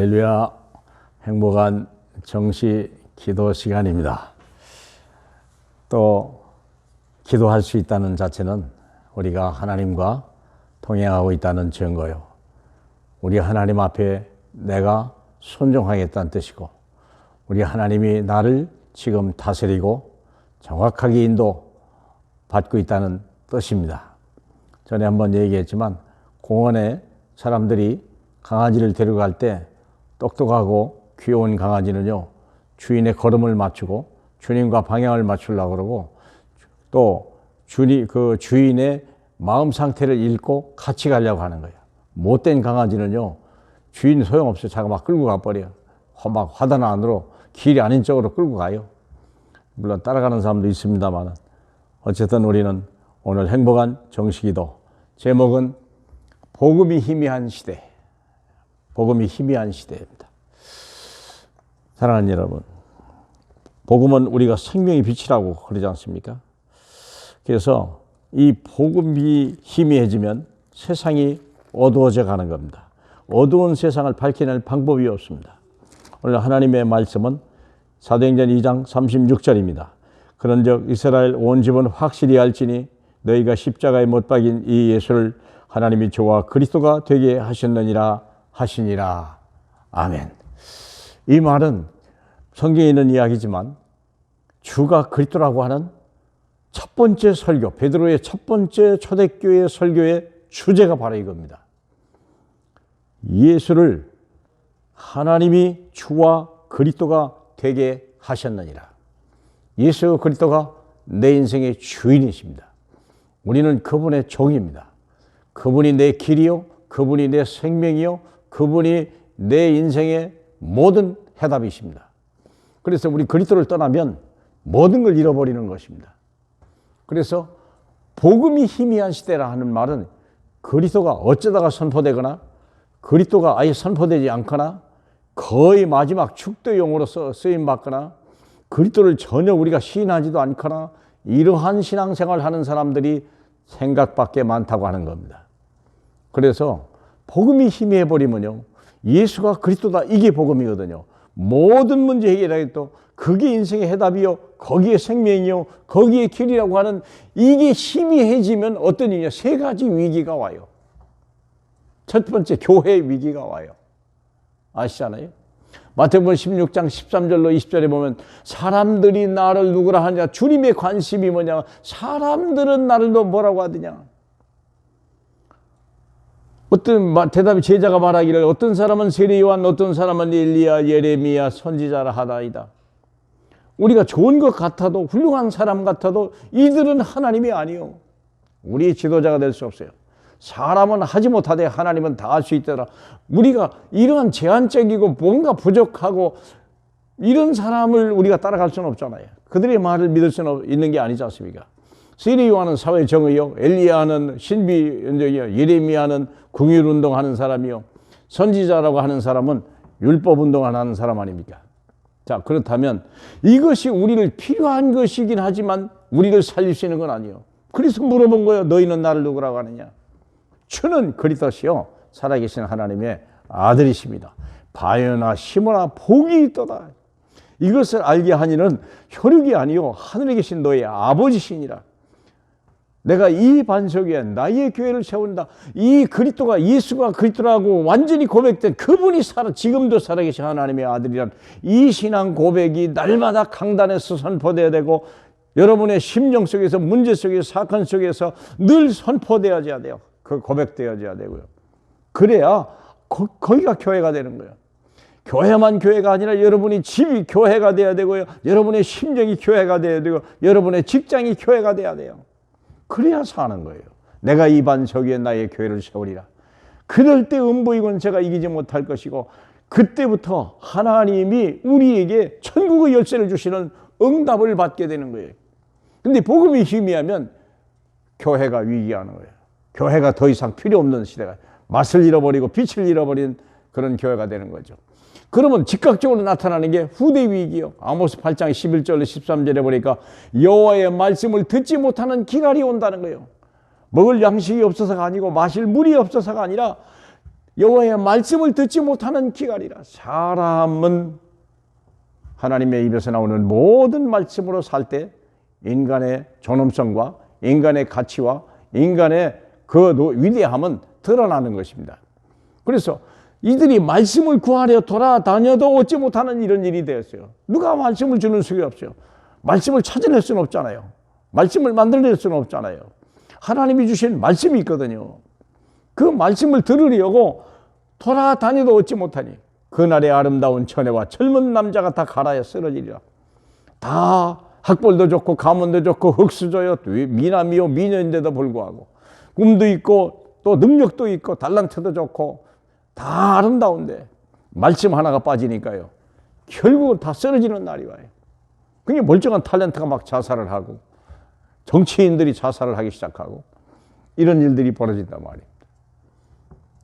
할렐루야. 행복한 정시 기도 시간입니다. 또 기도할 수 있다는 자체는 우리가 하나님과 동행하고 있다는 증거요. 우리 하나님 앞에 내가 순종하겠다는 뜻이고, 우리 하나님이 나를 지금 다스리고 정확하게 인도받고 있다는 뜻입니다. 전에 한번 얘기했지만, 공원에 사람들이 강아지를 데려갈 때 똑똑하고 귀여운 강아지는요, 주인의 걸음을 맞추고 주님과 방향을 맞추려고 그러고, 또 주인의 마음 상태를 읽고 같이 가려고 하는 거예요. 못된 강아지는요, 주인 소용없어요. 자가 막 끌고 가버려요. 막 화단 안으로, 길이 아닌 쪽으로 끌고 가요. 물론 따라가는 사람도 있습니다만, 어쨌든 우리는 오늘 행복한 정시기도, 제목은 복음이 희미한 시대. 복음이 희미한 시대입니다. 사랑하는 여러분, 복음은 우리가 생명의 빛이라고 그러지 않습니까? 그래서 이 복음이 희미해지면 세상이 어두워져 가는 겁니다. 어두운 세상을 밝혀낼 방법이 없습니다. 오늘 하나님의 말씀은 사도행전 2장 36절입니다. 그런즉 이스라엘 온 집은 확실히 알지니 너희가 십자가에 못 박인 이 예수를 하나님이 저와 그리스도가 되게 하셨느니라 하시니라. 아멘. 이 말은 성경에 있는 이야기지만 주가 그리스도라고 하는 첫 번째 설교, 베드로의 첫 번째 초대교회 설교의 주제가 바로 이겁니다. 예수를 하나님이 주와 그리스도가 되게 하셨느니라. 예수 그리스도가 내 인생의 주인이십니다. 우리는 그분의 종입니다. 그분이 내 길이요, 그분이 내 생명이요, 그분이 내 인생의 모든 해답이십니다. 그래서 우리 그리스도를 떠나면 모든 걸 잃어버리는 것입니다. 그래서 복음이 희미한 시대라 하는 말은 그리스도가 어쩌다가 선포되거나 그리스도가 아예 선포되지 않거나 거의 마지막 축도용으로 쓰임받거나 그리스도를 전혀 우리가 시인하지도 않거나 이러한 신앙생활을 하는 사람들이 생각밖에 많다고 하는 겁니다. 그래서 복음이 희미해버리면요, 예수가 그리스도다, 이게 복음이거든요. 모든 문제 해결하겠다, 그게 인생의 해답이요, 거기에 생명이요, 거기에 길이라고 하는 이게 희미해지면 어떤 일이냐, 세 가지 위기가 와요. 첫 번째, 교회 위기가 와요. 아시잖아요? 마태복음 16장 13절로 20절에 보면 사람들이 나를 누구라 하냐, 주님의 관심이 뭐냐, 사람들은 나를 너 뭐라고 하느냐. 어떤 대답이 제자가 말하기를 어떤 사람은 세례 요한, 어떤 사람은 엘리야, 예레미야, 선지자라 하다이다. 우리가 좋은 것 같아도, 훌륭한 사람 같아도 이들은 하나님이 아니요, 우리의 지도자가 될 수 없어요. 사람은 하지 못하되 하나님은 다 할 수 있더라. 우리가 이러한 제한적이고 뭔가 부족하고 이런 사람을 우리가 따라갈 수는 없잖아요. 그들의 말을 믿을 수는 있는 게 아니지 않습니까? 세례 요한은 사회 정의요, 엘리야는 신비운동이요, 예레미야는 궁율운동하는 사람이요, 선지자라고 하는 사람은 율법운동하는 사람 아닙니까? 자, 그렇다면 이것이 우리를 필요한 것이긴 하지만 우리를 살릴 수 있는 건 아니에요. 그래서 물어본 거예요. 너희는 나를 누구라고 하느냐? 주는 그리스도시요 살아계신 하나님의 아들이십니다. 바요나 시모나 복이 있도다. 이것을 알게 하니는 혈육이 아니요 하늘에 계신 너의 아버지시니라. 내가 이 반석 위에 나의 교회를 세운다. 이 그리스도가, 예수가 그리스도라고 완전히 고백된 그분이 지금도 살아계신 하나님의 아들이란 이 신앙 고백이 날마다 강단에서 선포되어야 되고, 여러분의 심령 속에서, 문제 속에서, 사건 속에서 늘 선포되어야 돼요. 그 고백되어야 되고요. 그래야 거기가 교회가 되는 거예요. 교회만 교회가 아니라 여러분이 집이 교회가 돼야 되고요, 여러분의 심령이 교회가 돼야 되고, 여러분의 직장이 교회가 돼야 돼요. 그래야 사는 거예요. 내가 이 반석 위에 나의 교회를 세우리라. 그럴 때 음부의 권세가 이기지 못할 것이고, 그때부터 하나님이 우리에게 천국의 열쇠를 주시는 응답을 받게 되는 거예요. 근데 복음이 희미하면 교회가 위기하는 거예요. 교회가 더 이상 필요 없는 시대가, 맛을 잃어버리고 빛을 잃어버린 그런 교회가 되는 거죠. 그러면 즉각적으로 나타나는 게 후대 위기요. 아모스 8장 11절 13절에 보니까 여호와의 말씀을 듣지 못하는 기갈이 온다는 거예요. 먹을 양식이 없어서가 아니고 마실 물이 없어서가 아니라 여호와의 말씀을 듣지 못하는 기갈이라. 사람은 하나님의 입에서 나오는 모든 말씀으로 살 때 인간의 존엄성과 인간의 가치와 인간의 그 위대함은 드러나는 것입니다. 그래서 이들이 말씀을 구하려 돌아다녀도 얻지 못하는 이런 일이 되었어요. 누가 말씀을 주는 수가 없어요. 말씀을 찾아낼 수는 없잖아요. 말씀을 만들어낼 수는 없잖아요. 하나님이 주신 말씀이 있거든요. 그 말씀을 들으려고 돌아다녀도 얻지 못하니 그날의 아름다운 처녀와 젊은 남자가 다 갈아야 쓰러지리라. 다 학벌도 좋고 가문도 좋고 흙수저요 미남이요 미녀인데도 불구하고 꿈도 있고 또 능력도 있고 달란트도 좋고 다 아름다운데 말씀 하나가 빠지니까요 결국은 다 쓰러지는 날이 와요. 그게 멀쩡한 탤런트가 막 자살을 하고 정치인들이 자살을 하기 시작하고 이런 일들이 벌어진단 말입니다.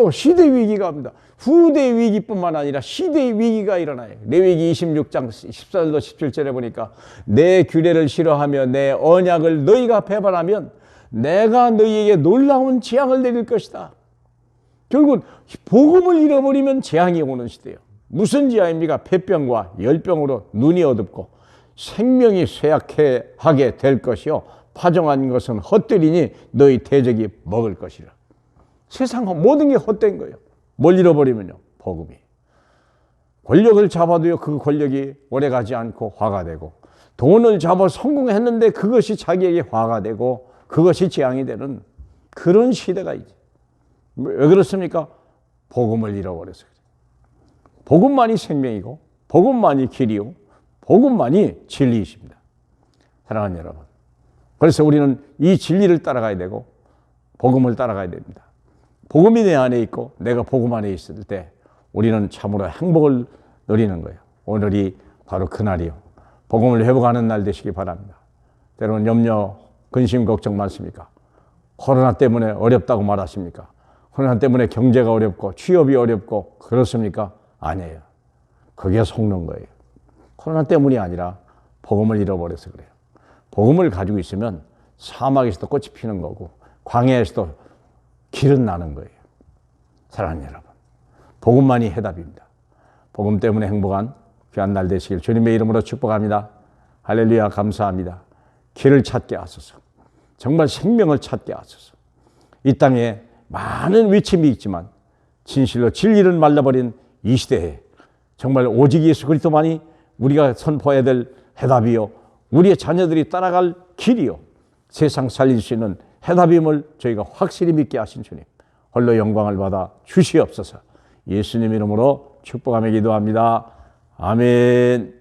또 시대 위기가 옵니다. 후대 위기뿐만 아니라 시대의 위기가 일어나요. 레위기 26장 14절로 17절에 보니까 내 규례를 싫어하며 내 언약을 너희가 배반하면 내가 너희에게 놀라운 재앙을 내릴 것이다. 결국은 복음을 잃어버리면 재앙이 오는 시대예요. 무슨 재앙입니까? 폐병과 열병으로 눈이 어둡고 생명이 쇠약하게 될 것이요 파종한 것은 헛되리니 너희 대적이 먹을 것이라. 세상 모든 게 헛된 거예요. 뭘 잃어버리면요 복음이. 권력을 잡아도요 그 권력이 오래가지 않고 화가 되고 돈을 잡아 성공했는데 그것이 자기에게 화가 되고 그것이 재앙이 되는 그런 시대가 있지. 왜 그렇습니까? 복음을 잃어버려서 그래요. 복음만이 생명이고 복음만이 길이요 복음만이 진리이십니다. 사랑하는 여러분, 그래서 우리는 이 진리를 따라가야 되고 복음을 따라가야 됩니다. 복음이 내 안에 있고 내가 복음 안에 있을 때 우리는 참으로 행복을 누리는 거예요. 오늘이 바로 그날이요. 복음을 회복하는 날 되시기 바랍니다. 때로는 염려, 근심, 걱정 많습니까? 코로나 때문에 어렵다고 말하십니까? 코로나 때문에 경제가 어렵고 취업이 어렵고 그렇습니까? 아니에요. 그게 속는 거예요. 코로나 때문이 아니라 복음을 잃어버려서 그래요. 복음을 가지고 있으면 사막에서도 꽃이 피는 거고 광야에서도 길은 나는 거예요. 사랑하는 여러분, 복음만이 해답입니다. 복음 때문에 행복한 귀한 날 되시길 주님의 이름으로 축복합니다. 할렐루야, 감사합니다. 길을 찾게 하소서. 정말 생명을 찾게 하소서. 이 땅에 많은 외침이 있지만 진실로 진리를 말라버린 이 시대에 정말 오직 예수 그리스도만이 우리가 선포해야 될 해답이요 우리의 자녀들이 따라갈 길이요 세상 살릴 수 있는 해답임을 저희가 확실히 믿게 하신 주님, 홀로 영광을 받아 주시옵소서. 예수님 이름으로 축복하며 기도합니다. 아멘.